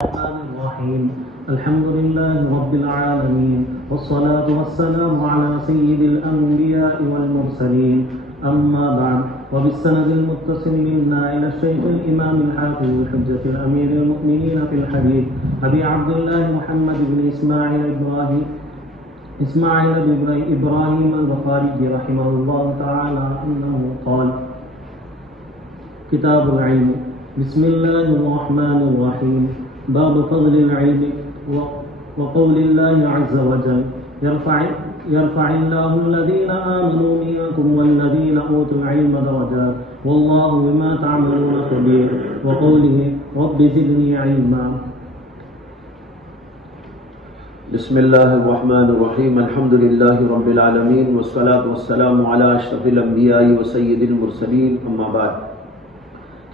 الرحمن الرحيم الحمد لله رب العالمين والصلاة والسلام على سيد الأنبياء والمرسلين أما بعد وبالسند المتصل منا إلى الشيخ الإمام الحافظ الحجة الأمير المؤمنين في الحديث أبي عبد الله محمد بن إسماعيل بن إبراهيم البخاري رحمه الله تعالى أنه قال: كتاب العلم. بسم الله الرحمن الرحيم. باب فضل العلم وقول الله عز وجل: يرفع الله الذين آمنوا منكم والذين أوتوا العلم درجات والله بما تعملون خبير، وقوله: رب زدني علما. بسم اللہ الرحمن الرحیم. الحمد للہ رب العالمین والصلاة والسلام علی اشرف الانبیاء وسید المرسلین. اما بعد.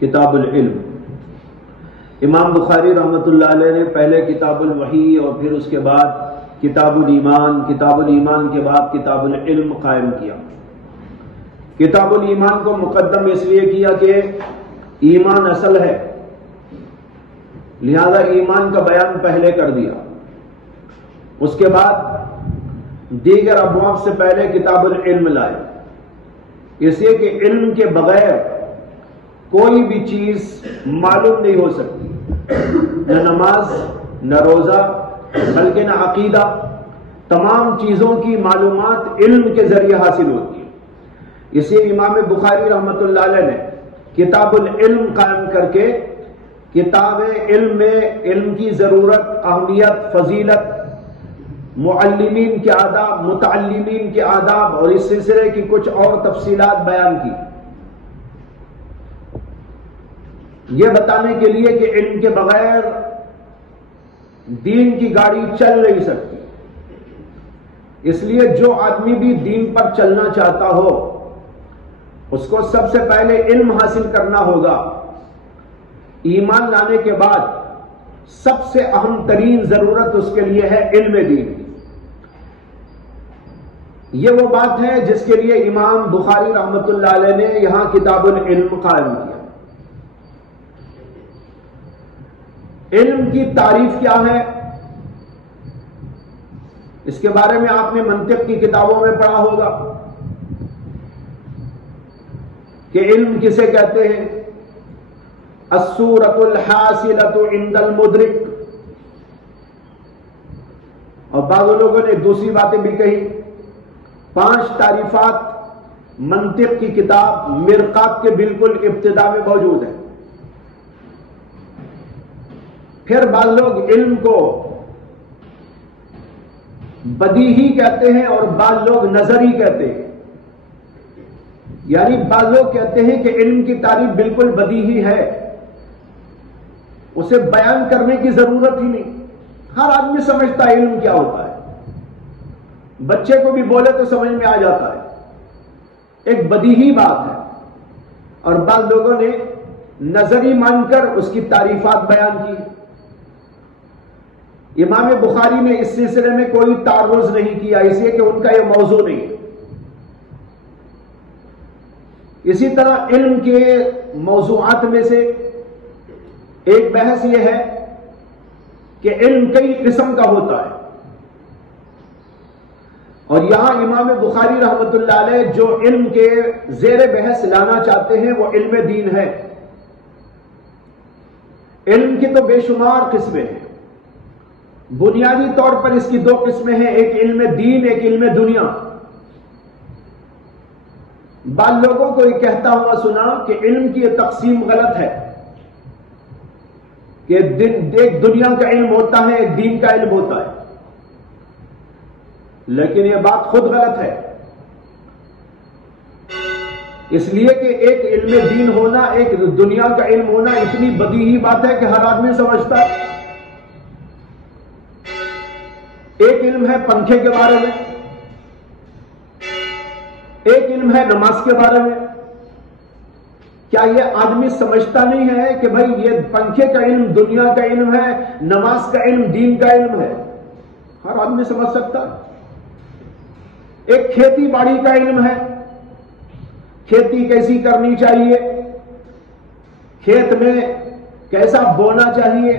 کتاب العلم. امام بخاری رحمۃ اللہ علیہ نے پہلے کتاب الوحی اور پھر اس کے بعد کتاب الایمان کے بعد کتاب العلم قائم کیا. کتاب الایمان کو مقدم اس لیے کیا کہ ایمان اصل ہے، لہذا ایمان کا بیان پہلے کر دیا. اس کے بعد دیگر ابواب سے پہلے کتاب العلم لائے، اس لیے کہ علم کے بغیر کوئی بھی چیز معلوم نہیں ہو سکتی، نہ نماز، نہ روزہ، بلکہ نہ عقیدہ. تمام چیزوں کی معلومات علم کے ذریعے حاصل ہوتی ہے. اسی امام بخاری رحمۃ اللہ علیہ نے کتاب العلم قائم کر کے کتاب علم میں علم کی ضرورت، اہمیت، فضیلت، معلمین کے آداب، متعلمین کے آداب اور اس سلسلے کی کچھ اور تفصیلات بیان کی، یہ بتانے کے لیے کہ علم کے بغیر دین کی گاڑی چل نہیں سکتی. اس لیے جو آدمی بھی دین پر چلنا چاہتا ہو اس کو سب سے پہلے علم حاصل کرنا ہوگا. ایمان لانے کے بعد سب سے اہم ترین ضرورت اس کے لیے ہے علم دین. یہ وہ بات ہے جس کے لیے امام بخاری رحمۃ اللہ علیہ نے یہاں کتاب العلم قائم کیا. علم کی تعریف کیا ہے؟ اس کے بارے میں آپ نے منطق کی کتابوں میں پڑھا ہوگا کہ علم کسے کہتے ہیں. الصورۃ الحاصلۃ عند المدرک. اور بعض لوگوں نے دوسری باتیں بھی کہی. 5 تعریفات منطق کی کتاب مرقات کے بالکل ابتدا میں موجود ہے. پھر بعض لوگ علم کو بدیہی کہتے ہیں اور بعض لوگ نظری کہتے ہیں. یعنی بعض لوگ کہتے ہیں کہ علم کی تعریف بالکل بدیہی ہے، اسے بیان کرنے کی ضرورت ہی نہیں، ہر آدمی سمجھتا ہے علم کیا ہوتا ہے، بچے کو بھی بولے تو سمجھ میں آ جاتا ہے، ایک بدیہی بات ہے. اور بعض لوگوں نے نظری مان کر اس کی تعریفات بیان کی. امام بخاری نے اس سلسلے میں کوئی تعرض نہیں کیا، اس لیے کہ ان کا یہ موضوع نہیں. اسی طرح علم کے موضوعات میں سے ایک بحث یہ ہے کہ علم کئی قسم کا ہوتا ہے، اور یہاں امام بخاری رحمۃ اللہ علیہ جو علم کے زیر بحث لانا چاہتے ہیں وہ علم دین ہے. علم کی تو بے شمار قسمیں ہیں. بنیادی طور پر اس کی 2 قسمیں ہیں، ایک علم دین، ایک علم دنیا. بعض لوگوں کو یہ کہتا ہوا سنا کہ علم کی یہ تقسیم غلط ہے کہ ایک دنیا کا علم ہوتا ہے، ایک دین کا علم ہوتا ہے، لیکن یہ بات خود غلط ہے. اس لیے کہ ایک علم دین ہونا، ایک دنیا کا علم ہونا اتنی بدیہی بات ہے کہ ہر آدمی سمجھتا ہے. ایک علم ہے پنکھے کے بارے میں، ایک علم ہے نماز کے بارے میں. کیا یہ آدمی سمجھتا نہیں ہے کہ بھائی یہ پنکھے کا علم دنیا کا علم ہے، نماز کا علم دین کا علم ہے؟ ہر آدمی سمجھ سکتا ہے. ایک کھیتی باڑی کا علم ہے، کھیتی کیسی کرنی چاہیے، کھیت میں کیسا بونا چاہیے،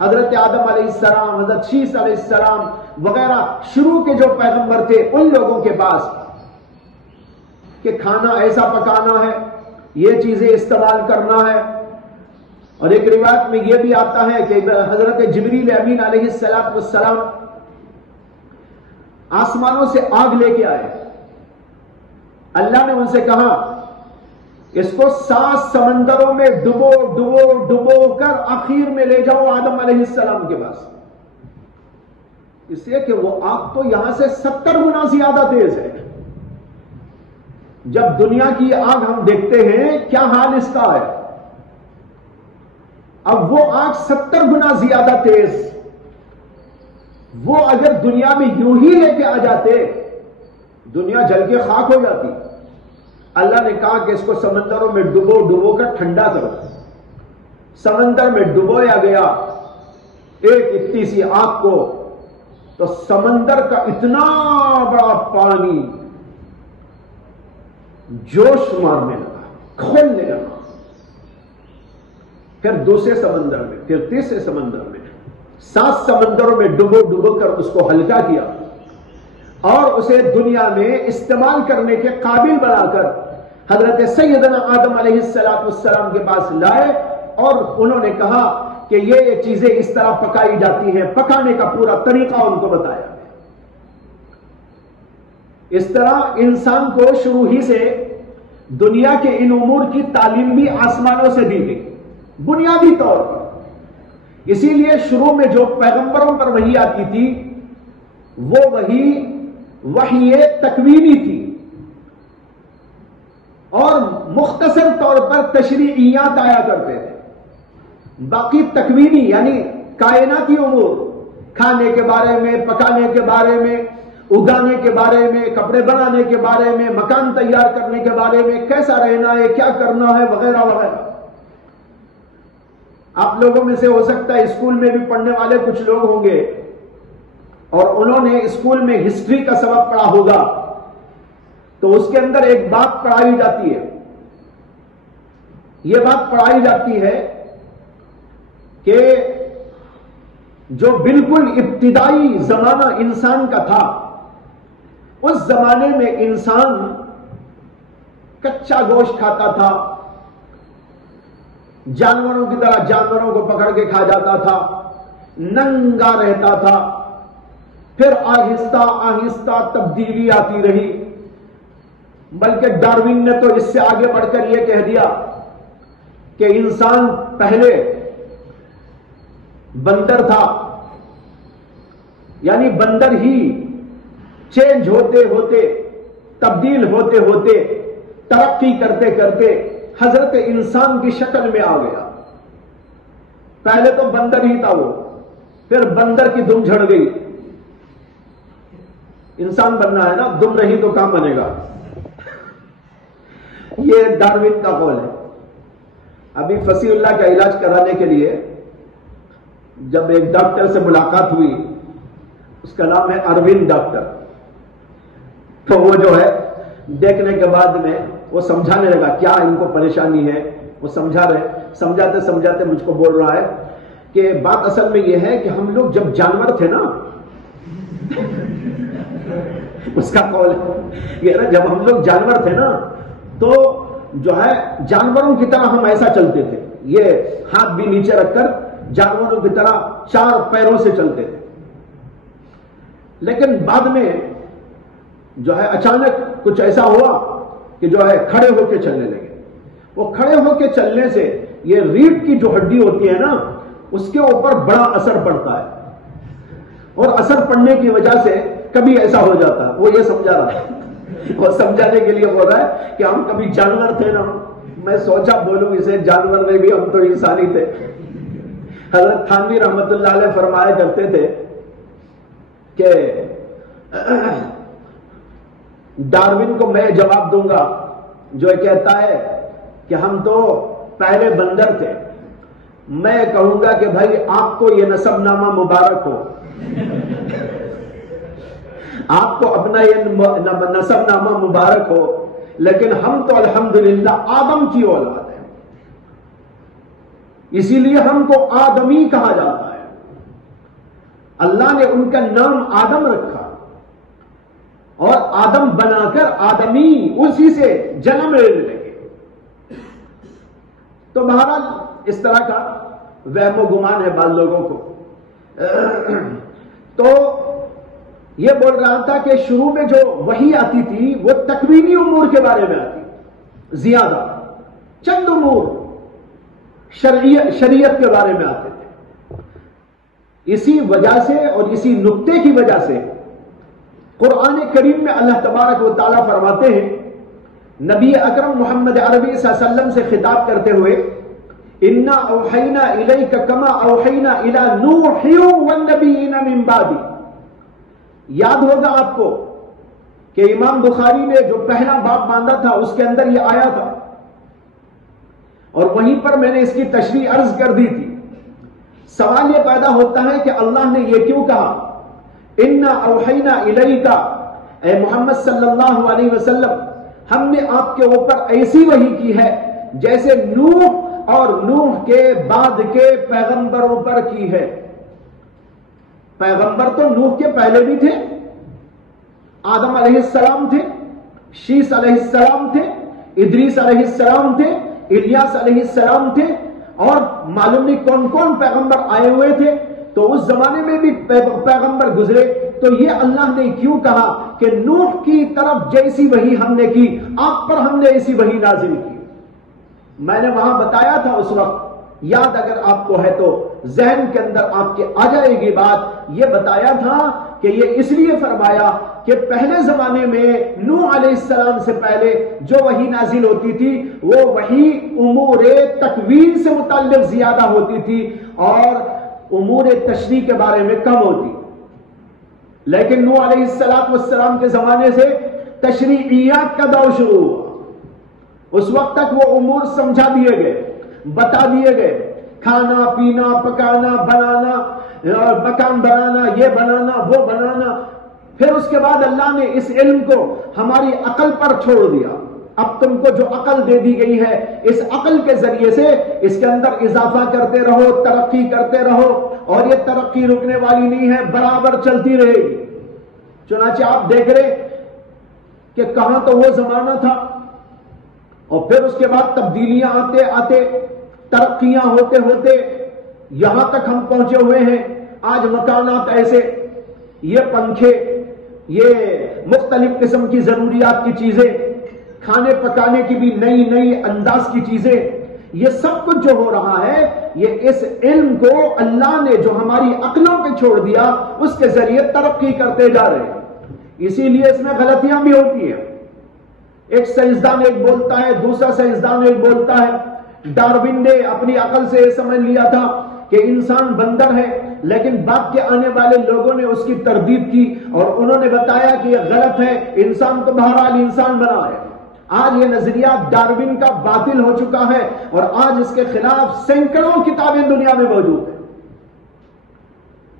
حضرت آدم علیہ السلام، حضرت شیس علیہ السلام وغیرہ شروع کے جو پیغمبر تھے ان لوگوں کے پاس کہ کھانا ایسا پکانا ہے، یہ چیزیں استعمال کرنا ہے. اور ایک روایت میں یہ بھی آتا ہے کہ حضرت جبریل امین علیہ السلام آسمانوں سے آگ لے کے آئے. اللہ نے ان سے کہا اس کو 7 سمندروں میں ڈبو ڈبو ڈبو کر آخر میں لے جاؤ آدم علیہ السلام کے پاس، اس لیے کہ وہ آگ تو یہاں سے 70 گنا زیادہ تیز ہے. جب دنیا کی آگ ہم دیکھتے ہیں کیا حال اس کا ہے، اب وہ آگ 70 گنا زیادہ تیز، وہ اگر دنیا میں یوں ہی لے کے آ جاتے دنیا جل کے خاک ہو جاتی. اللہ نے کہا کہ اس کو سمندروں میں ڈبو ڈبو کر ٹھنڈا کرو. سمندر میں ڈبویا گیا ایک اتنی سی آگ کو، تو سمندر کا اتنا بڑا پانی جوش مارنے لگا، کھولنے لگا. پھر دوسرے سمندر میں، پھر تیسرے سمندر میں، 7 سمندروں میں ڈبو ڈبو کر اس کو ہلکا کیا اور اسے دنیا میں استعمال کرنے کے قابل بنا کر حضرت سیدنا آدم علیہ السلام کے پاس لائے. اور انہوں نے کہا کہ یہ چیزیں اس طرح پکائی جاتی ہیں، پکانے کا پورا طریقہ ان کو بتایا. اس طرح انسان کو شروع ہی سے دنیا کے ان امور کی تعلیم بھی آسمانوں سے دی گئی بنیادی طور پر. اسی لیے شروع میں جو پیغمبروں پر وحی آتی تھی وہ وحی تکوینی تھی اور مختصر طور پر تشریعیات آیا کرتے تھے. باقی تکوینی یعنی کائناتی امور، کھانے کے بارے میں، پکانے کے بارے میں، اگانے کے بارے میں، کپڑے بنانے کے بارے میں، مکان تیار کرنے کے بارے میں، کیسا رہنا ہے، کیا کرنا ہے، وغیرہ وغیرہ. آپ لوگوں میں سے ہو سکتا ہے اسکول میں بھی پڑھنے والے کچھ لوگ ہوں گے اور انہوں نے اسکول میں ہسٹری کا سبق پڑھا ہوگا، تو اس کے اندر ایک بات پڑھائی جاتی ہے. یہ بات پڑھائی جاتی ہے کہ جو بالکل ابتدائی زمانہ انسان کا تھا اس زمانے میں انسان کچا گوشت کھاتا تھا، جانوروں کی طرح جانوروں کو پکڑ کے کھا جاتا تھا، ننگا رہتا تھا. پھر آہستہ آہستہ تبدیلی آتی رہی، بلکہ ڈارون نے تو اس سے آگے بڑھ کر یہ کہہ دیا کہ انسان پہلے بندر تھا، یعنی بندر ہی چینج ہوتے ہوتے، تبدیل ہوتے ہوتے، ترقی کرتے کرتے حضرت انسان کی شکل میں آ گیا. پہلے تو بندر ہی تھا وہ، پھر بندر کی دم جھڑ گئی. انسان بننا ہے نا، دم رہی تو کام بنے گا. یہ ڈارون کا قول ہے. ابھی فصیح اللہ کا علاج کرانے کے لیے جب ایک ڈاکٹر سے ملاقات ہوئی، اس کا نام ہے اروند ڈاکٹر، تو وہ جو ہے دیکھنے کے بعد میں وہ سمجھانے لگا کیا ان کو پریشانی ہے. وہ سمجھاتے سمجھاتے مجھ کو بول رہا ہے کہ بات اصل میں یہ ہے کہ ہم لوگ جب جانور تھے نا اس کا قول یہ نا، جب ہم لوگ جانور تھے نا تو جو ہے جانوروں کی طرح ہم ایسا چلتے تھے، یہ ہاتھ بھی نیچے رکھ کر جانوروں کی طرح 4 پیروں سے چلتے تھے. لیکن بعد میں جو ہے اچانک کچھ ایسا ہوا کہ جو ہے کھڑے ہو کے چلنے لگے. وہ کھڑے ہو کے چلنے سے یہ ریڑھ کی جو ہڈی ہوتی ہے نا اس کے اوپر بڑا اثر پڑتا ہے، اور اثر پڑنے کی وجہ سے کبھی ایسا ہو جاتا ہے. وہ یہ سمجھا رہا ہے، وہ سمجھانے کے لیے بول رہا ہے کہ ہم کبھی جانور تھے نا. میں سوچا بولوں اسے، جانور میں بھی ہم تو انسانی تھے. حضرت تھانوی رحمت اللہ علیہ فرمایا کرتے تھے کہ ڈارون کو میں جواب دوں گا جو کہتا ہے کہ ہم تو پہلے بندر تھے. میں کہوں گا کہ بھائی آپ کو یہ نسب نامہ مبارک ہو، آپ کو اپنا یہ نسب نامہ مبارک ہو، لیکن ہم تو الحمدللہ آدم کی اولاد ہیں، اسی لیے ہم کو آدمی کہا جاتا ہے. اللہ نے ان کا نام آدم رکھا اور آدم بنا کر آدمی اسی سے جنم لینے لگے. تو بہرحال اس طرح کا وہم و گمان ہے بعض لوگوں کو. تو یہ بول رہا تھا کہ شروع میں جو وحی آتی تھی وہ تکوینی امور کے بارے میں آتی, زیادہ چند امور شریعت کے بارے میں آتے تھے. اسی وجہ سے اور اسی نقطے کی وجہ سے قرآن کریم میں اللہ تبارک و تعالیٰ فرماتے ہیں, نبی اکرم محمد عربی صلی اللہ علیہ وسلم سے خطاب کرتے ہوئے, انا اوحینا الیک کما اوحینا الی نوح والنبیین من بعد. یاد ہوگا آپ کو کہ امام بخاری نے جو پہلا باب باندھا تھا اس کے اندر یہ آیا تھا, اور وہیں پر میں نے اس کی تشریح عرض کر دی تھی. سوال یہ پیدا ہوتا ہے کہ اللہ نے یہ کیوں کہا انا اوحینا الیکا, اے محمد صلی اللہ علیہ وسلم ہم نے آپ کے اوپر ایسی وحی کی ہے جیسے نوح اور نوح کے بعد کے پیغمبروں پر کی ہے. پیغمبر تو نوح کے پہلے بھی تھے, آدم علیہ السلام تھے, شیس علیہ السلام تھے, ادریس علیہ السلام تھے, الیاس علیہ السلام تھے, اور معلوم نہیں کون کون پیغمبر آئے ہوئے تھے. تو اس زمانے میں بھی پیغمبر گزرے. تو یہ اللہ نے کیوں کہا کہ نوح کی طرف جیسی وحی ہم نے کی آپ پر ہم نے ایسی وحی نازل کی. میں نے وہاں بتایا تھا اس وقت, یاد اگر آپ کو ہے تو ذہن کے اندر آپ کے آ جائے گی بات, یہ بتایا تھا کہ یہ اس لیے فرمایا کہ پہلے زمانے میں نوح علیہ السلام سے پہلے جو وحی نازل ہوتی تھی وہ وحی امور تکوین سے متعلق زیادہ ہوتی تھی اور امور تشریع کے بارے میں کم ہوتی. لیکن نوح علیہ السلام کے زمانے سے تشریعیات کا دور شروع ہوا. اس وقت تک وہ امور سمجھا دیے گئے, بتا دیے گئے, کھانا پینا پکانا بنانا, مکان بنانا, یہ بنانا وہ بنانا. پھر اس کے بعد اللہ نے اس علم کو ہماری عقل پر چھوڑ دیا. اب تم کو جو عقل دے دی گئی ہے اس عقل کے ذریعے سے اس کے اندر اضافہ کرتے رہو, ترقی کرتے رہو, اور یہ ترقی رکنے والی نہیں ہے, برابر چلتی رہے گی. چنانچہ آپ دیکھ رہے کہ کہاں تو وہ زمانہ تھا اور پھر اس کے بعد تبدیلیاں آتے آتے ترقیاں ہوتے ہوتے یہاں تک ہم پہنچے ہوئے ہیں. آج مکانات ایسے, یہ پنکھے, یہ مختلف قسم کی ضروریات کی چیزیں, کھانے پکانے کی بھی نئی نئی انداز کی چیزیں, یہ سب کچھ جو ہو رہا ہے یہ اس علم کو اللہ نے جو ہماری عقلوں پہ چھوڑ دیا اس کے ذریعے ترقی کرتے جا رہے ہیں. اسی لیے اس میں غلطیاں بھی ہوتی ہیں. ایک سائنسدان ایک بولتا ہے, دوسرا سائنسدان ایک بولتا ہے. ڈارون نے اپنی عقل سے یہ سمجھ لیا تھا کہ انسان بندر ہے, لیکن بعد کے آنے والے لوگوں نے اس کی تردید کی اور انہوں نے بتایا کہ یہ غلط ہے, انسان تو بہرحال انسان بنا ہے. آج یہ نظریات ڈارون کا باطل ہو چکا ہے اور آج اس کے خلاف سینکڑوں کتابیں دنیا میں موجود ہیں.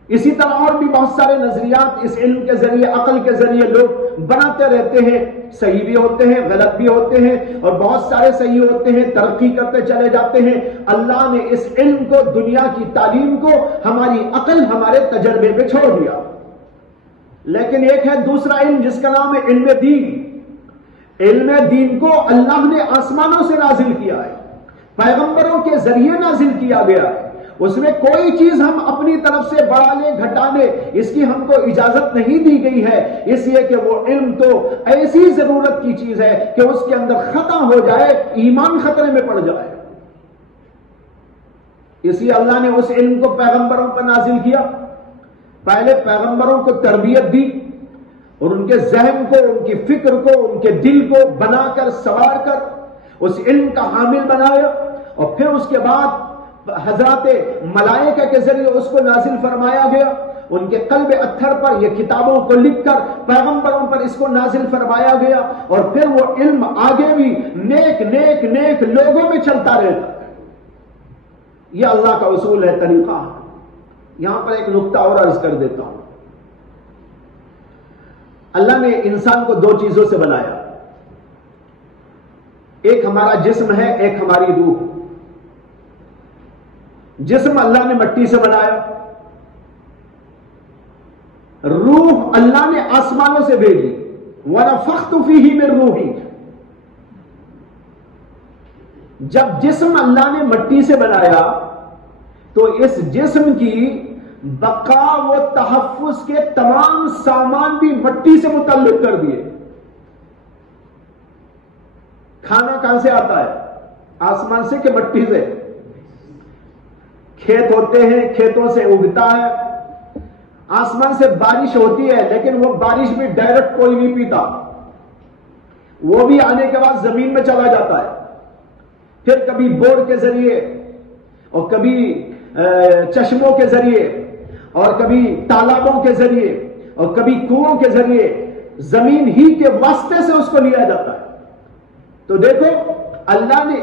اسی طرح اور بھی بہت سارے نظریات اس علم کے ذریعے, عقل کے ذریعے لوگ بناتے رہتے ہیں. صحیح بھی ہوتے ہیں, غلط بھی ہوتے ہیں, اور بہت سارے صحیح ہوتے ہیں, ترقی کرتے چلے جاتے ہیں. اللہ نے اس علم کو, دنیا کی تعلیم کو ہماری عقل, ہمارے تجربے پہ چھوڑ دیا. لیکن ایک ہے دوسرا علم جس کا نام ہے علم دین. علم دین کو اللہ نے آسمانوں سے نازل کیا ہے, پیغمبروں کے ذریعے نازل کیا گیا ہے. اس میں کوئی چیز ہم اپنی طرف سے بڑھا لے گھٹا لے اس کی ہم کو اجازت نہیں دی گئی ہے, اس لیے کہ وہ علم تو ایسی ضرورت کی چیز ہے کہ اس کے اندر خطا ہو جائے ایمان خطرے میں پڑ جائے. اس لیے اللہ نے اس علم کو پیغمبروں پر نازل کیا. پہلے پیغمبروں کو تربیت دی اور ان کے ذہن کو, ان کی فکر کو, ان کے دل کو بنا کر, سوار کر اس علم کا حامل بنایا, اور پھر اس کے بعد حضرات ملائکہ کے ذریعے اس کو نازل فرمایا گیا. ان کے قلب اتھر پر یہ کتابوں کو لکھ کر پیغمبروں پر اس کو نازل فرمایا گیا, اور پھر وہ علم آگے بھی نیک نیک نیک لوگوں میں چلتا رہتا ہے. یہ اللہ کا اصول ہے, طریقہ ہے. یہاں پر ایک نقطہ اور عرض کر دیتا ہوں. اللہ نے انسان کو دو چیزوں سے بنایا, ایک ہمارا جسم ہے, ایک ہماری روح. جسم اللہ نے مٹی سے بنایا, روح اللہ نے آسمانوں سے بھیجی، وَنَفَخْتُ فِيهِ مِن رُوحِي۔ جب جسم اللہ نے مٹی سے بنایا تو اس جسم کی بقا و تحفظ کے تمام سامان بھی مٹی سے متعلق کر دیے۔ کھانا کہاں سے آتا ہے؟ آسمان سے کہ مٹی سے؟ کھیت ہوتے ہیں، کھیتوں سے اگتا ہے، آسمان سے بارش ہوتی ہے، لیکن وہ بارش بھی ڈائریکٹ کوئی نہیں پیتا، وہ بھی آنے کے بعد زمین میں چلا جاتا ہے، پھر کبھی بور کے ذریعے اور کبھی چشموں کے ذریعے اور کبھی تالابوں کے ذریعے اور کبھی کنووں کے ذریعے زمین ہی کے واسطے سے اس کو لیا جاتا ہے۔ تو دیکھو اللہ نے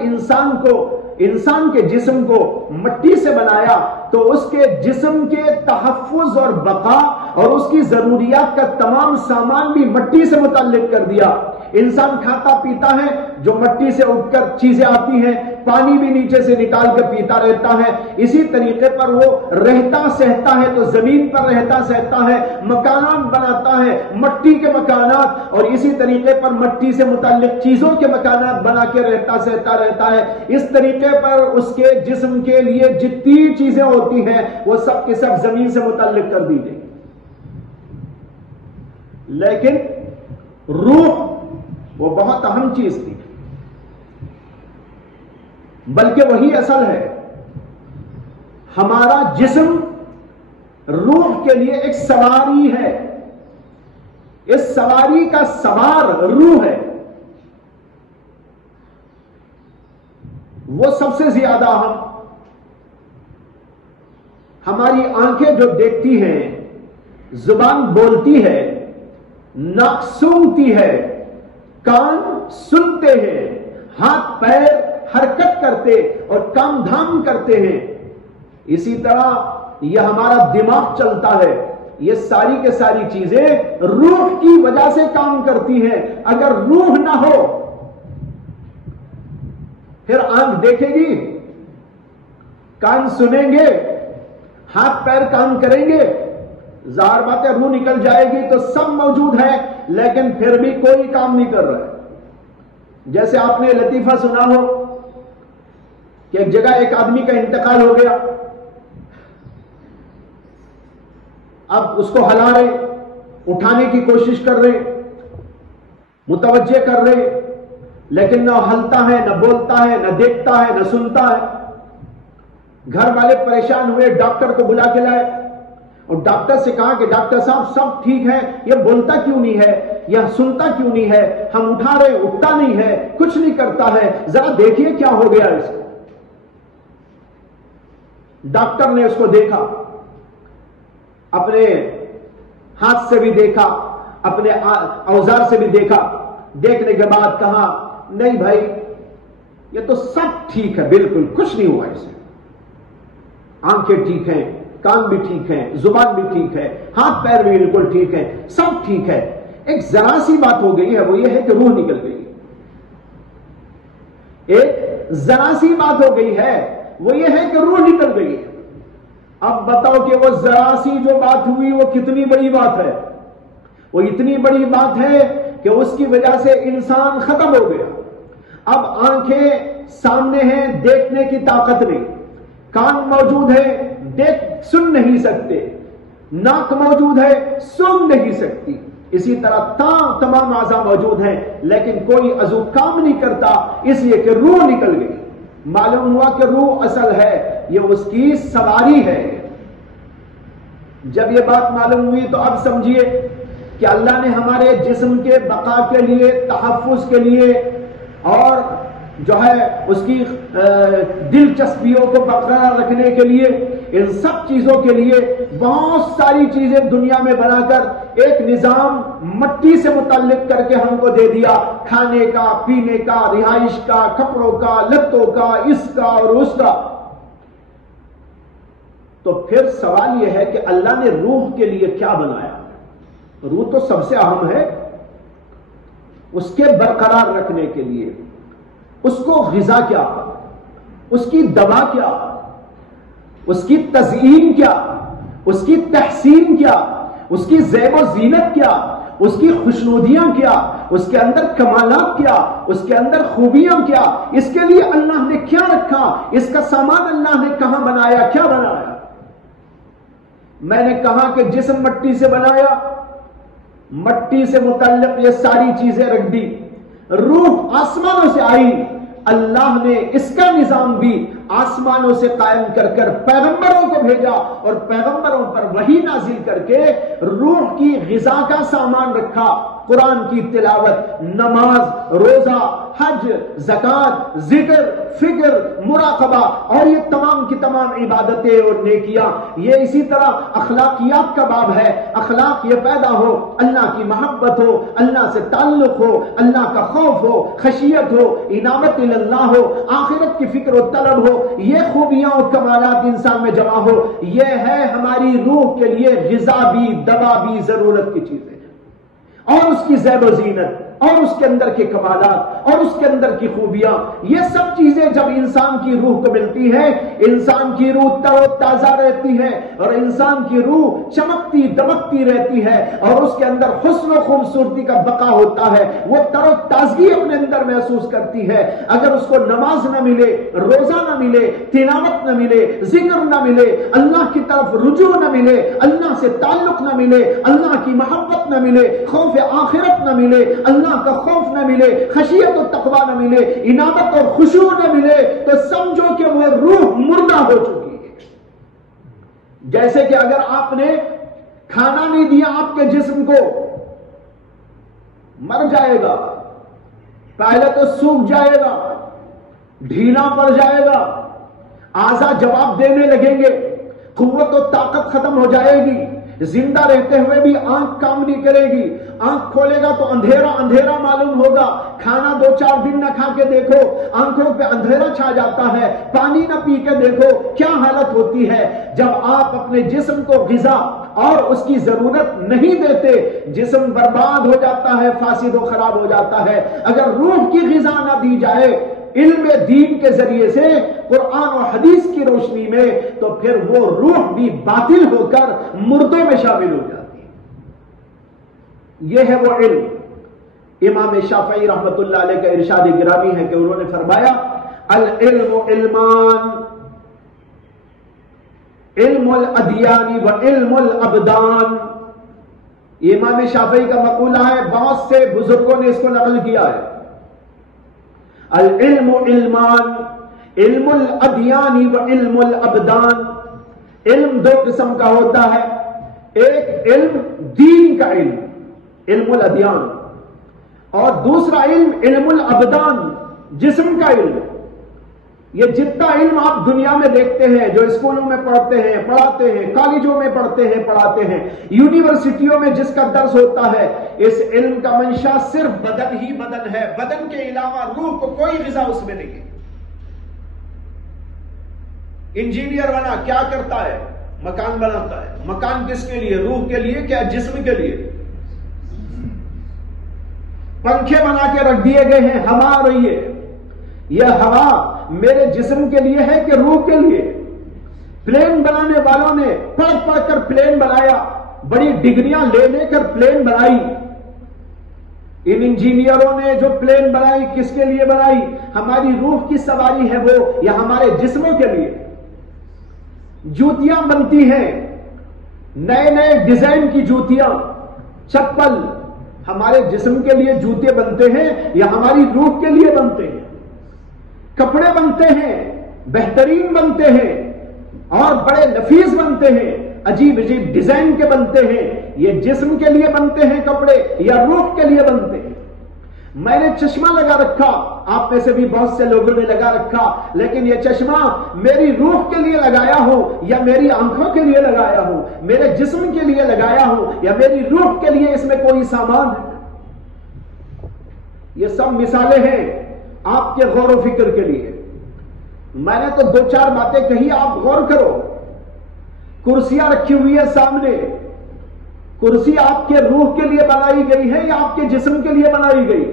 انسان کے جسم کو مٹی سے بنایا تو اس کے جسم کے تحفظ اور بقا اور اس کی ضروریات کا تمام سامان بھی مٹی سے متعلق کر دیا۔ انسان کھاتا پیتا ہے، جو مٹی سے اٹھ کر چیزیں آتی ہیں، پانی بھی نیچے سے نکال کر پیتا رہتا ہے، اسی طریقے پر وہ رہتا سہتا ہے تو زمین پر رہتا سہتا ہے، مکانات بناتا ہے مٹی کے مکانات، اور اسی طریقے پر مٹی سے متعلق چیزوں کے مکانات بنا کے رہتا سہتا رہتا ہے۔ اس طریقے پر اس کے جسم کے لیے جتنی چیزیں ہوتی ہیں وہ سب کے سب زمین سے متعلق کر دی گئی، لیکن روح وہ بہت اہم چیز تھی، بلکہ وہی اصل ہے۔ ہمارا جسم روح کے لیے ایک سواری ہے، اس سواری کا سوار روح ہے، وہ سب سے زیادہ اہم۔ ہماری آنکھیں جو دیکھتی ہیں، زبان بولتی ہے، ناک سونگتی ہے، کان سنتے ہیں، ہاتھ پیر حرکت کرتے اور کام دھام کرتے ہیں، اسی طرح یہ ہمارا دماغ چلتا ہے۔ یہ ساری کے ساری چیزیں روح کی وجہ سے کام کرتی ہیں۔ اگر روح نہ ہو پھر آنکھ دیکھے گی، کان سنیں گے، ہاتھ پیر کام کریں گے، ظاہر بات ہے روح نکل جائے گی تو سب موجود ہے لیکن پھر بھی کوئی کام نہیں کر رہا ہے۔ جیسے آپ نے لطیفہ سنا ہو کہ ایک جگہ ایک آدمی کا انتقال ہو گیا، اب اس کو ہلا رہے، اٹھانے کی کوشش کر رہے، متوجہ کر رہے، لیکن نہ ہلتا ہے، نہ بولتا ہے، نہ دیکھتا ہے، نہ سنتا ہے۔ گھر والے پریشان ہوئے، ڈاکٹر کو بلا کے لائے اور ڈاکٹر سے کہا کہ ڈاکٹر صاحب سب ٹھیک ہے، یہ بولتا کیوں نہیں ہے، یہ سنتا کیوں نہیں ہے، ہم اٹھا رہے اٹھتا نہیں ہے، کچھ نہیں کرتا ہے، ذرا دیکھیے کیا ہو گیا اس کو۔ ڈاکٹر نے اس کو دیکھا، اپنے ہاتھ سے بھی دیکھا، اپنے اوزار سے بھی دیکھا، دیکھنے کے بعد کہا نہیں بھائی یہ تو سب ٹھیک ہے، بالکل کچھ نہیں ہوا اسے، آنکھیں ٹھیک ہیں، کان بھی ٹھیک ہے، زبان بھی ٹھیک ہے، ہاتھ پیر بھی بالکل ٹھیک ہے، سب ٹھیک ہے، ایک ذرا سی بات ہو گئی ہے، وہ یہ ہے کہ روح نکل گئی۔ ایک ذرا سی بات ہو گئی ہے، وہ یہ ہے کہ روح نکل گئی ہے۔ اب بتاؤ کہ وہ ذرا سی جو بات ہوئی وہ کتنی بڑی بات ہے؟ وہ اتنی بڑی بات ہے کہ اس کی وجہ سے انسان ختم ہو گیا۔ اب آنکھیں سامنے ہیں، دیکھنے کی طاقت نہیں، کان موجود ہے، سن نہیں سکتے، ناک موجود ہے، سن نہیں سکتی، اسی طرح تمام اعضاء موجود ہیں لیکن کوئی عضو کام نہیں کرتا، اس لیے کہ روح نکل گئی۔ معلوم ہوا کہ روح اصل ہے، یہ اس کی سواری ہے۔ جب یہ بات معلوم ہوئی تو اب سمجھیے کہ اللہ نے ہمارے جسم کے بقا کے لیے، تحفظ کے لیے اور جو ہے اس کی دلچسپیوں کو برقرار رکھنے کے لیے، ان سب چیزوں کے لیے بہت ساری چیزیں دنیا میں بنا کر ایک نظام مٹی سے متعلق کر کے ہم کو دے دیا، کھانے کا، پینے کا، رہائش کا، کپڑوں کا، لتوں کا، اس کا اور اس کا۔ تو پھر سوال یہ ہے کہ اللہ نے روح کے لیے کیا بنایا؟ روح تو سب سے اہم ہے، اس کے برقرار رکھنے کے لیے اس کو غذا کیا، اس کی دوا کیا، اس کی تزئین کیا، اس کی تحسین کیا، اس کی زیب و زینت کیا، اس کی خوشنودیاں کیا، اس کے اندر کمالات کیا، اس کے اندر خوبیاں کیا، اس کے لیے اللہ نے کیا رکھا، اس کا سامان اللہ نے کہاں بنایا، کیا بنایا۔ میں نے کہا کہ جسم مٹی سے بنایا، مٹی سے متعلق یہ ساری چیزیں رکھ دی، روح آسمانوں سے آئی، اللہ نے اس کا نظام بھی آسمانوں سے قائم کر کر پیغمبروں کو بھیجا اور پیغمبروں پر وحی نازل کر کے روح کی غذا کا سامان رکھا، قرآن کی تلاوت، نماز، روزہ، حج، زکوٰۃ، ذکر، فکر، مراقبہ اور یہ تمام کی تمام عبادتیں اور نیکیاں۔ یہ اسی طرح اخلاقیات کا باب ہے، اخلاق یہ پیدا ہو، اللہ کی محبت ہو، اللہ سے تعلق ہو، اللہ کا خوف ہو، خشیت ہو، انابت اللہ ہو، آخرت کی فکر و طلب ہو، یہ خوبیاں اور کمالات انسان میں جمع ہو۔ یہ ہے ہماری روح کے لیے غذا بھی، دوا بھی، ضرورت کی چیزیں اور اس کی زیب و زینت اور اس کے اندر کے کمالات اور اس کے اندر کی خوبیاں، یہ سب چیزیں جب انسان کی روح کو ملتی ہے، انسان کی روح تر و تازہ رہتی ہے اور انسان کی روح چمکتی دمکتی رہتی ہے اور اس کے اندر حسن و خوبصورتی کا بقا ہوتا ہے، وہ تر و تازگی اپنے اندر محسوس کرتی ہے۔ اگر اس کو نماز نہ ملے، روزہ نہ ملے، تلاوت نہ ملے، ذکر نہ ملے، اللہ کی طرف رجوع نہ ملے، اللہ سے تعلق نہ ملے، اللہ کی محبت نہ ملے، خوف آخرت نہ ملے، اللہ کا خوف نہ ملے، خشیت و تقوی نہ ملے، انابت اور خشوع نہ ملے، تو سمجھو کہ وہ روح مردہ ہو چکی ہے۔ جیسے کہ اگر آپ نے کھانا نہیں دیا آپ کے جسم کو، مر جائے گا، پہلے تو سوکھ جائے گا، ڈھیلا پڑ جائے گا، اعضاء جواب دینے لگیں گے، قوت و طاقت ختم ہو جائے گی، زندہ رہتے ہوئے بھی آنکھ کام نہیں کرے گی، آنکھ کھولے گا تو اندھیرا اندھیرا معلوم ہوگا، کھانا 2-4 دن نہ کھا کے دیکھو آنکھوں پہ اندھیرا چھا جاتا ہے، پانی نہ پی کے دیکھو کیا حالت ہوتی ہے۔ جب آپ اپنے جسم کو غذا اور اس کی ضرورت نہیں دیتے، جسم برباد ہو جاتا ہے، فاسد و خراب ہو جاتا ہے۔ اگر روح کی غذا نہ دی جائے علم دین کے ذریعے سے، قرآن و حدیث کی روشنی میں، تو پھر وہ روح بھی باطل ہو کر مردوں میں شامل ہو جاتی ہے۔ یہ ہے وہ علم۔ امام شافعی رحمت اللہ علیہ کا ارشاد گرامی ہے کہ انہوں نے فرمایا العلم علمان، علم الادیان و علم الابدان۔ امام شافعی کا مقولہ ہے، بہت سے بزرگوں نے اس کو نقل کیا ہے۔ العلم علمان، علم الادیان و علم الابدان۔ علم 2 قسم کا ہوتا ہے، ایک علم دین کا علم، علم الادیان، اور دوسرا علم علم الابدان، جسم کا علم۔ یہ جتنا علم آپ دنیا میں دیکھتے ہیں، جو اسکولوں میں پڑھتے ہیں، پڑھاتے ہیں، کالجوں میں پڑھتے ہیں، پڑھاتے ہیں، یونیورسٹیوں میں جس کا درس ہوتا ہے، اس علم کا منشا صرف بدن ہی بدن ہے، بدن کے علاوہ روح کو کوئی غذا اس میں نہیں ہے۔ انجینئر بنا کیا کرتا ہے؟ مکان بناتا ہے۔ مکان کس کے لیے؟ روح کے لیے کیا جسم کے لیے؟ پنکھے بنا کے رکھ دیے گئے ہیں، ہوا آ رہی ہے، یہ ہوا میرے جسم کے لیے ہے کہ روح کے لیے؟ پلین بنانے والوں نے پڑھ پڑھ کر پلین بنایا، بڑی ڈگریاں لے لے کر پلین بنائی۔ ان انجینئروں نے جو پلین بنائی کس کے لیے بنائی؟ ہماری روح کی سواری ہے وہ، یا ہمارے جسموں کے لیے؟ جوتیاں بنتی ہیں، نئے نئے ڈیزائن کی جوتیاں، چپل، ہمارے جسم کے لیے جوتے بنتے ہیں یا ہماری روح کے لیے بنتے ہیں؟ کپڑے بنتے ہیں، بہترین بنتے ہیں اور بڑے نفیس بنتے ہیں، عجیب عجیب ڈیزائن کے بنتے ہیں، یہ جسم کے لیے بنتے ہیں کپڑے یا روح کے لیے بنتے ہیں؟ میں نے چشمہ لگا رکھا، آپ میں سے بھی بہت سے لوگوں نے لگا رکھا، لیکن یہ چشمہ میری روح کے لیے لگایا ہوں یا میری آنکھوں کے لیے لگایا ہوں، میرے جسم کے لیے لگایا ہوں یا میری روح کے لیے اس میں کوئی سامان ہے؟ یہ سب مثالیں ہیں آپ کے غور و فکر کے لیے۔ میں نے تو 2-4 باتیں کہی، آپ غور کرو۔ کرسیاں رکھی ہوئی ہے سامنے، کرسی آپ کے روح کے لیے بنائی گئی ہے یا آپ کے جسم کے لیے بنائی گئی؟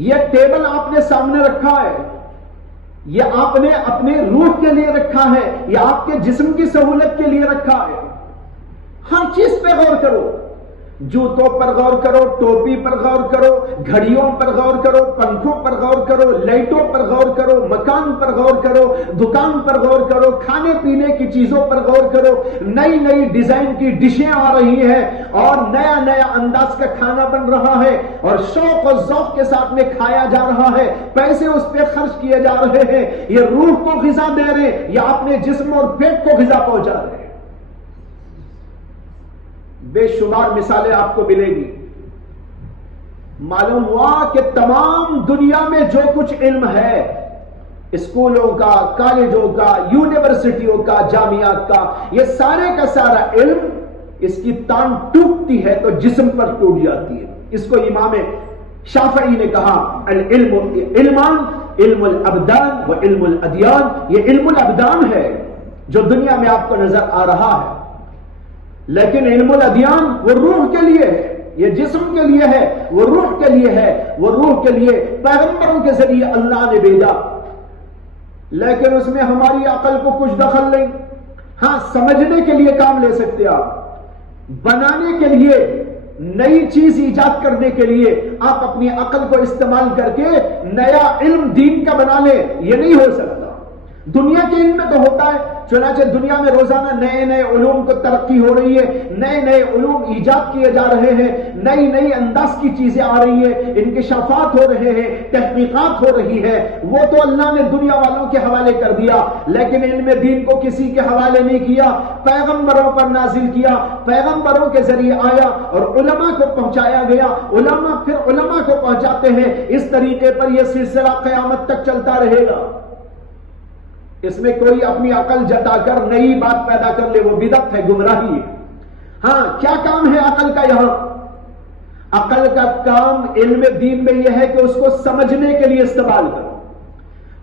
یہ ٹیبل آپ نے سامنے رکھا ہے، یہ آپ نے اپنے روح کے لیے رکھا ہے یا آپ کے جسم کی سہولت کے لیے رکھا ہے؟ ہر چیز پہ غور کرو، جوتوں پر غور کرو، ٹوپی پر غور کرو، گھڑیوں پر غور کرو، پنکھوں پر غور کرو، لائٹوں پر غور کرو، مکان پر غور کرو، دکان پر غور کرو، کھانے پینے کی چیزوں پر غور کرو، نئی نئی ڈیزائن کی ڈشیں آ رہی ہیں اور نیا نیا انداز کا کھانا بن رہا ہے اور شوق اور ذوق کے ساتھ میں کھایا جا رہا ہے، پیسے اس پہ خرچ کیے جا رہے ہیں، یہ روح کو غذا دے رہے ہیں یا اپنے جسم اور پیٹ کو غذا پہنچا رہے ہیں۔ بے شمار مثالیں آپ کو ملے گی۔ معلوم ہوا کہ تمام دنیا میں جو کچھ علم ہے، اسکولوں کا، کالجوں کا، یونیورسٹیوں کا، جامعات کا، یہ سارے کا سارا علم، اس کی تان ٹوٹتی ہے تو جسم پر ٹوٹ جاتی ہے۔ اس کو امام شافعی نے کہا العلم علمان، علم الابدان و علم الادیان۔ یہ علم الابدان ہے جو دنیا میں آپ کو نظر آ رہا ہے، لیکن علم الادیان وہ روح کے لیے ہے، یہ جسم کے لیے ہے، وہ روح کے لیے ہے، وہ روح کے لیے پیغمبروں کے ذریعے اللہ نے بھیجا، لیکن اس میں ہماری عقل کو کچھ دخل نہیں۔ ہاں، سمجھنے کے لیے کام لے سکتے آپ، بنانے کے لیے، نئی چیز ایجاد کرنے کے لیے آپ اپنی عقل کو استعمال کر کے نیا علم دین کا بنا لیں، یہ نہیں ہو سکتا۔ دنیا کے علم میں تو ہوتا ہے، چنانچہ دنیا میں روزانہ نئے نئے علوم کو ترقی ہو رہی ہے، نئے نئے علوم ایجاد کیے جا رہے ہیں، نئی نئی انداز کی چیزیں آ رہی ہیں، انکشافات ہو رہے ہیں، تحقیقات ہو رہی ہے، وہ تو اللہ نے دنیا والوں کے حوالے کر دیا، لیکن علم دین کو کسی کے حوالے نہیں کیا، پیغمبروں پر نازل کیا، پیغمبروں کے ذریعے آیا اور علماء کو پہنچایا گیا، علماء پھر علماء کو پہنچاتے ہیں۔ اس طریقے پر یہ سلسلہ قیامت تک چلتا رہے گا۔ اس میں کوئی اپنی عقل جتا کر نئی بات پیدا کر لے، وہ بدعت ہے، گمراہی ہے۔ ہاں، کیا کام ہے عقل کا یہاں؟ عقل کا کام علم دین میں یہ ہے کہ اس کو سمجھنے کے لیے استعمال کرو،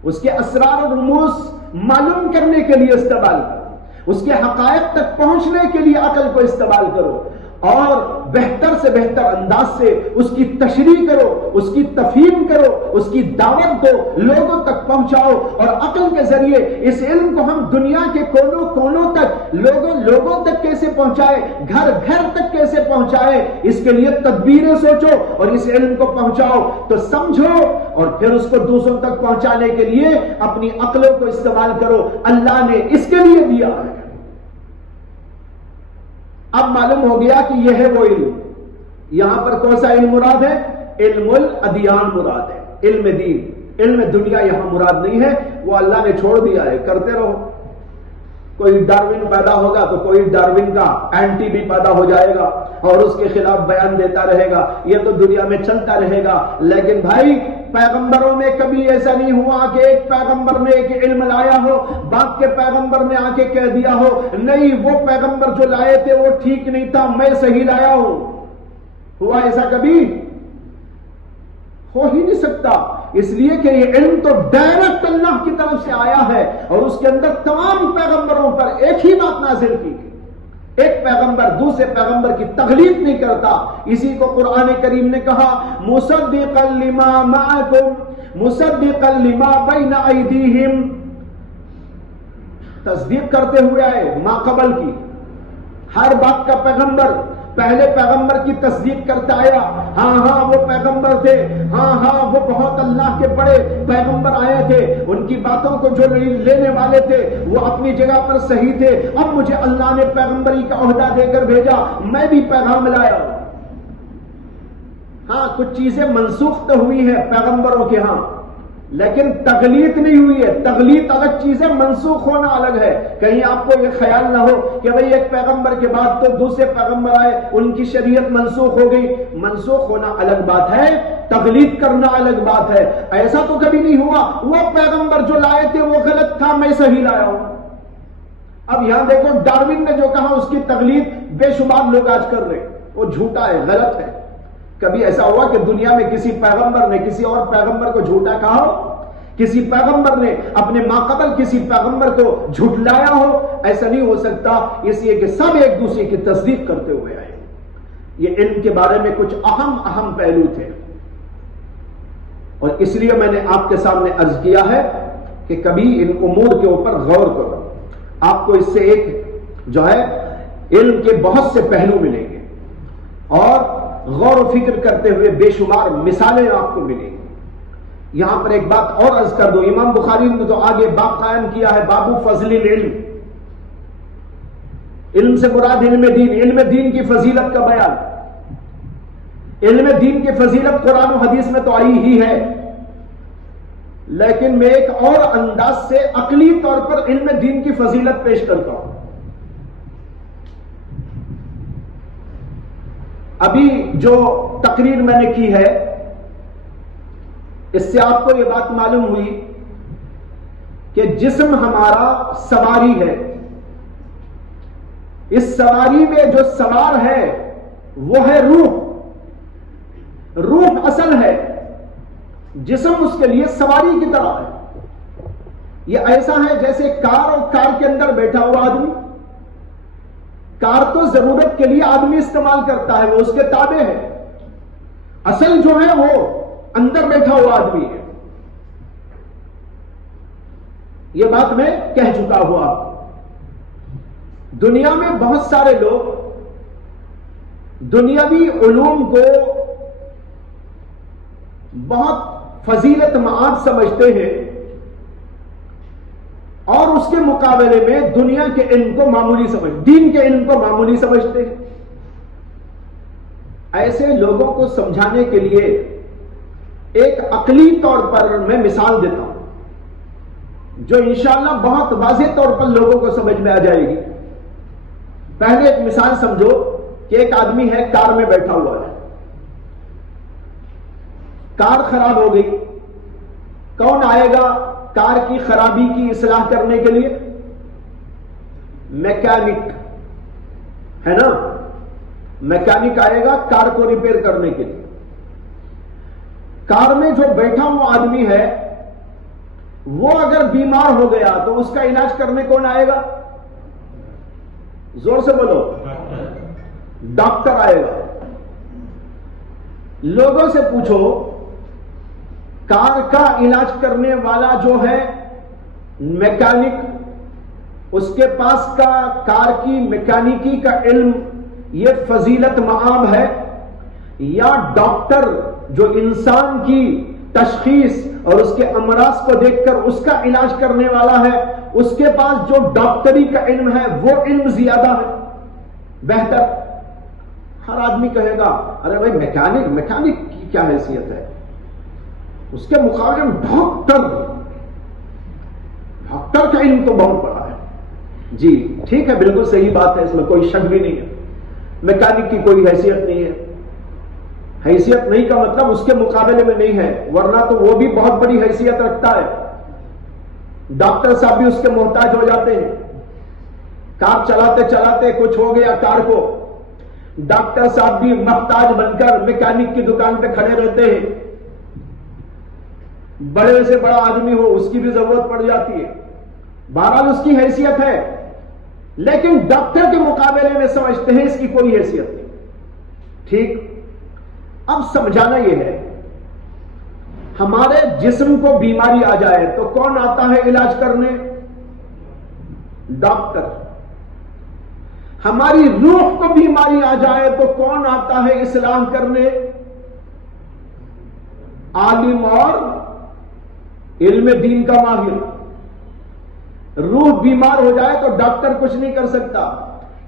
اس کے اسرار و رموز معلوم کرنے کے لیے استعمال کرو، اس کے حقائق تک پہنچنے کے لیے عقل کو استعمال کرو اور بہتر سے بہتر انداز سے اس کی تشریح کرو، اس کی تفہیم کرو، اس کی دعوت دو، لوگوں تک پہنچاؤ، اور عقل کے ذریعے اس علم کو ہم دنیا کے کونوں کونوں تک، لوگوں تک کیسے پہنچائے، گھر گھر تک کیسے پہنچائے، اس کے لیے تدبیریں سوچو اور اس علم کو پہنچاؤ تو سمجھو، اور پھر اس کو دوسروں تک پہنچانے کے لیے اپنی عقلوں کو استعمال کرو۔ اللہ نے اس کے لیے دیا ہے۔ اب معلوم ہو گیا کہ یہ ہے وہ علم۔ یہاں پر کون سا علم مراد ہے؟ علم الادیان مراد ہے، علم دین۔ علم دنیا یہاں مراد نہیں ہے، وہ اللہ نے چھوڑ دیا ہے، کرتے رہو۔ کوئی ڈارون پیدا ہوگا تو کوئی ڈارون کا اینٹی بھی پیدا ہو جائے گا اور اس کے خلاف بیان دیتا رہے گا، یہ تو دنیا میں چلتا رہے گا۔ لیکن بھائی، پیغمبروں میں کبھی ایسا نہیں ہوا کہ ایک پیغمبر نے ایک علم لایا ہو، باقی کے پیغمبر نے آ کے کہہ دیا ہو نہیں، وہ پیغمبر جو لائے تھے وہ ٹھیک نہیں تھا، میں صحیح لایا ہوں۔ ہوا ایسا کبھی؟ ہو ہی نہیں سکتا، اس لیے کہ یہ علم تو ڈائریکٹ اللہ کی طرف سے آیا ہے اور اس کے اندر تمام پیغمبروں پر ایک ہی بات نازل کی گئی۔ ایک پیغمبر دوسرے پیغمبر کی تقلید نہیں کرتا، اسی کو قرآن کریم نے کہا مصدقا لما معکم مصدقا لما بین ایدیہم، تصدیق کرتے ہوئے آئے ما قبل کی۔ ہر بات کا پیغمبر پہلے پیغمبر کی تصدیق کرتا آیا، ہاں وہ پیغمبر تھے، ہاں وہ بہت اللہ کے بڑے پیغمبر آئے تھے، ان کی باتوں کو جو لینے والے تھے وہ اپنی جگہ پر صحیح تھے، اب مجھے اللہ نے پیغمبری کا عہدہ دے کر بھیجا، میں بھی پیغام لایا۔ ہاں، کچھ چیزیں منسوخ تو ہوئی ہیں پیغمبروں کے ہاں، لیکن تغلیط نہیں ہوئی ہے۔ تغلیط الگ چیز ہے، منسوخ ہونا الگ ہے۔ کہیں آپ کو یہ خیال نہ ہو کہ بھئی ایک پیغمبر کے بعد تو دوسرے پیغمبر آئے، ان کی شریعت منسوخ ہو گئی۔ منسوخ ہونا الگ بات ہے، تغلیط کرنا الگ بات ہے۔ ایسا تو کبھی نہیں ہوا وہ پیغمبر جو لائے تھے وہ غلط تھا، میں صحیح لایا ہوں۔ اب یہاں دیکھو، ڈارون نے جو کہا اس کی تغلیط بے شمار لوگ آج کر رہے، وہ جھوٹا ہے، غلط ہے۔ کبھی ایسا ہوا کہ دنیا میں کسی پیغمبر نے کسی اور پیغمبر کو جھوٹا کہا ہو؟ کسی پیغمبر نے اپنے ماقبل کسی پیغمبر کو جھٹلایا ہو؟ ایسا نہیں ہو سکتا، اس لیے کہ سب ایک دوسرے کی تصدیق کرتے ہوئے آئے۔ یہ علم کے بارے میں کچھ اہم پہلو تھے، اور اس لیے میں نے آپ کے سامنے عرض کیا ہے کہ کبھی ان امور کے اوپر غور کرو۔ آپ کو اس سے ایک جو ہے علم کے بہت سے پہلو ملیں گے اور غور و فکر کرتے ہوئے بے شمار مثالیں آپ کو ملیں گی۔ یہاں پر ایک بات اور عرض کر دو، امام بخاری نے تو آگے باب قائم کیا ہے، باب فضل العلم، علم سے مراد علم دین، علم دین کی فضیلت کا بیان۔ علم دین کی فضیلت قرآن و حدیث میں تو آئی ہی ہے، لیکن میں ایک اور انداز سے عقلی طور پر علم دین کی فضیلت پیش کرتا ہوں۔ ابھی جو تقریر میں نے کی ہے اس سے آپ کو یہ بات معلوم ہوئی کہ جسم ہمارا سواری ہے، اس سواری میں جو سوار ہے وہ ہے روح۔ روح اصل ہے، جسم اس کے لیے سواری کی طرح ہے۔ یہ ایسا ہے جیسے کار اور کار کے اندر بیٹھا ہوا آدمی، کار تو ضرورت کے لیے آدمی استعمال کرتا ہے، وہ اس کے تابع ہے، اصل جو ہے وہ اندر بیٹھا ہوا آدمی ہے۔ یہ بات میں کہہ چکا ہوا۔ دنیا میں بہت سارے لوگ دنیاوی علوم کو بہت فضیلت مآب سمجھتے ہیں اور اس کے مقابلے میں دنیا کے علم کو معمولی دین کے علم کو معمولی سمجھتے ہیں۔ ایسے لوگوں کو سمجھانے کے لیے ایک عقلی طور پر میں مثال دیتا ہوں جو انشاءاللہ بہت واضح طور پر لوگوں کو سمجھ میں آ جائے گی۔ پہلے ایک مثال سمجھو کہ ایک آدمی ہے، کار میں بیٹھا ہوا ہے، کار خراب ہو گئی، کون آئے گا کار کی خرابی کی اصلاح کرنے کے لیے؟ میکینک ہے نا، میکینک آئے گا کار کو ریپیئر کرنے کے لیے۔ کار میں جو بیٹھا ہوا آدمی ہے وہ اگر بیمار ہو گیا تو اس کا علاج کرنے کون آئے گا؟ زور سے بولو، ڈاکٹر آئے گا۔ لوگوں سے پوچھو کار کا علاج کرنے والا جو ہے میکینک، اس کے پاس کا کار کی میکینکی کا علم یہ فضیلت مآب ہے، یا ڈاکٹر جو انسان کی تشخیص اور اس کے امراض کو دیکھ کر اس کا علاج کرنے والا ہے، اس کے پاس جو ڈاکٹری کا علم ہے وہ علم زیادہ ہے، بہتر؟ ہر آدمی کہے گا ارے بھائی میکینک کی کیا حیثیت ہے، اس کے مقابلے میں ڈاکٹر کا علم تو بہت بڑا ہے۔ جی ٹھیک ہے، بالکل صحیح بات ہے، اس میں کوئی شک بھی نہیں ہے، میکینک کی کوئی حیثیت نہیں ہے۔ حیثیت نہیں کا مطلب اس کے مقابلے میں نہیں ہے، ورنہ تو وہ بھی بہت بڑی حیثیت رکھتا ہے۔ ڈاکٹر صاحب بھی اس کے محتاج ہو جاتے ہیں، کار چلاتے چلاتے کچھ ہو گیا کار کو، ڈاکٹر صاحب بھی محتاج بن کر میکینک کی دکان پہ کھڑے رہتے ہیں۔ بڑے سے بڑا آدمی ہو اس کی بھی ضرورت پڑ جاتی ہے، بہرحال اس کی حیثیت ہے، لیکن ڈاکٹر کے مقابلے میں سمجھتے ہیں اس کی کوئی حیثیت نہیں۔ ٹھیک، اب سمجھانا یہ ہے ہمارے جسم کو بیماری آ جائے تو کون آتا ہے علاج کرنے؟ ڈاکٹر۔ ہماری روح کو بیماری آ جائے تو کون آتا ہے اصلاح کرنے؟ عالم اور علم دین کا ماہر۔ روح بیمار ہو جائے تو ڈاکٹر کچھ نہیں کر سکتا۔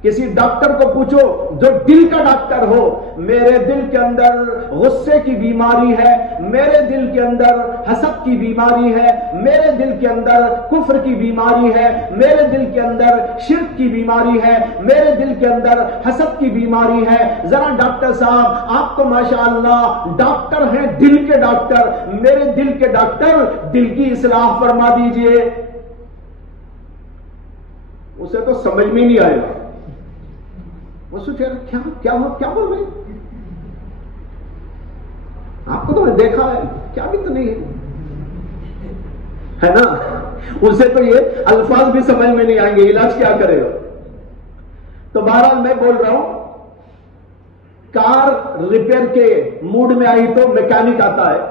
کسی ڈاکٹر کو پوچھو جو دل کا ڈاکٹر ہو، میرے دل کے اندر غصے کی بیماری ہے، میرے دل کے اندر حسد کی بیماری ہے، میرے دل کے اندر کفر کی بیماری ہے، میرے دل کے اندر شرک کی بیماری ہے، میرے دل کے اندر حسد کی بیماری ہے، ذرا ڈاکٹر صاحب آپ تو ماشاءاللہ ڈاکٹر ہیں، دل کے ڈاکٹر، میرے دل کے ڈاکٹر دل کی اصلاح فرما دیجئے۔ اسے تو سمجھ میں نہیں آئے گا، وہ سوچے کیا بول رہے ہیں؟ آپ کو تو میں دیکھا ہے، کیا بھی تو نہیں ہے نا؟ اسے تو یہ الفاظ بھی سمجھ میں نہیں آئیں گے، علاج کیا کرے گا؟ تو بہرحال میں بول رہا ہوں کار ریپیئر کے موڈ میں آئی تو میکینک آتا ہے،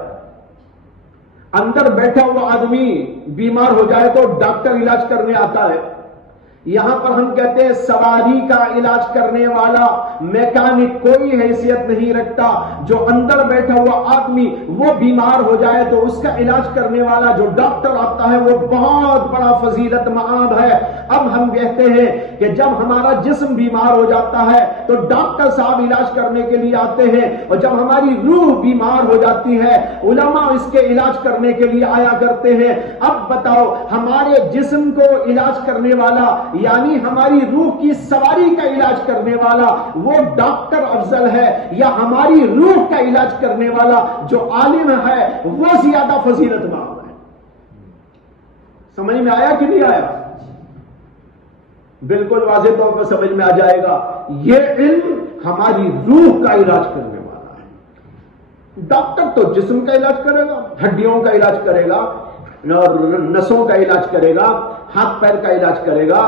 اندر بیٹھا ہوا آدمی بیمار ہو جائے تو ڈاکٹر علاج کرنے آتا ہے۔ یہاں پر ہم کہتے ہیں سواری کا علاج کرنے والا میکینک کوئی حیثیت نہیں رکھتا، جو اندر بیٹھا ہوا آدمی وہ بیمار ہو جائے تو اس کا علاج کرنے والا جو ڈاکٹر آتا ہے وہ بہت بڑا فضیلت مآب ہے۔ اب ہم کہتے ہیں کہ جب ہمارا جسم بیمار ہو جاتا ہے تو ڈاکٹر صاحب علاج کرنے کے لیے آتے ہیں، اور جب ہماری روح بیمار ہو جاتی ہے علماء اس کے علاج کرنے کے لیے آیا کرتے ہیں۔ اب بتاؤ ہمارے جسم کو علاج کرنے والا یعنی ہماری روح کی سواری کا علاج کرنے والا وہ ڈاکٹر افضل ہے، یا ہماری روح کا علاج کرنے والا جو عالم ہے وہ زیادہ فضیلت مند ہے؟ سمجھ میں آیا کہ نہیں آیا؟ بالکل واضح طور پر سمجھ میں آ جائے گا۔ یہ علم ہماری روح کا علاج کرنے والا ہے۔ ڈاکٹر تو جسم کا علاج کرے گا، ہڈیوں کا علاج کرے گا، اور نسوں کا علاج کرے گا، ہاتھ پیر کا علاج کرے گا،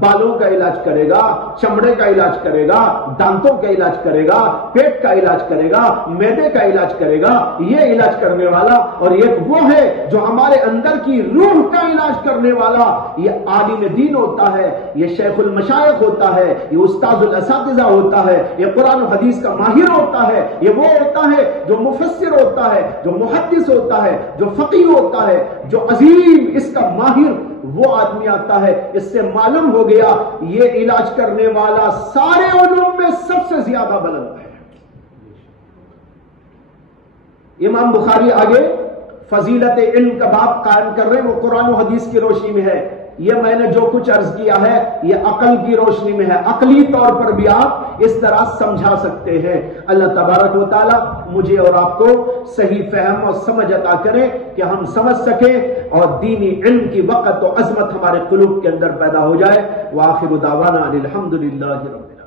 بالوں کا علاج کرے گا، چمڑے کا علاج کرے گا، دانتوں کا علاج کرے گا، پیٹ کا علاج کرے گا، معدے کا علاج کرے گا، یہ علاج کرنے والا۔ اور ایک وہ ہے جو ہمارے اندر کی روح کا علاج کرنے والا، یہ عالم دین ہوتا ہے، یہ شیخ المشائخ ہوتا ہے، یہ استاذ الاساتذہ ہوتا ہے، یہ قرآن و حدیث کا ماہر ہوتا ہے، یہ وہ ہوتا ہے جو مفسر ہوتا ہے، جو محدث ہوتا ہے، جو فقیہ ہوتا ہے، جو عظیم اس کا ماہر وہ آدمی آتا ہے۔ اس سے معلوم ہو گیا یہ علاج کرنے والا سارے علوم میں سب سے زیادہ بلند ہے۔ امام بخاری آگے فضیلت علم کا باب قائم کر رہے ہیں، وہ قرآن و حدیث کی روشنی میں ہے۔ یہ میں نے جو کچھ عرض کیا ہے یہ عقل کی روشنی میں ہے، عقلی طور پر بھی آپ اس طرح سمجھا سکتے ہیں۔ اللہ تبارک و تعالی مجھے اور آپ کو صحیح فہم اور سمجھ عطا کرے کہ ہم سمجھ سکیں اور دینی علم کی وقت و عظمت ہمارے قلوب کے اندر پیدا ہو جائے۔ وآخر دعوانا الحمدللہ رب العالمین۔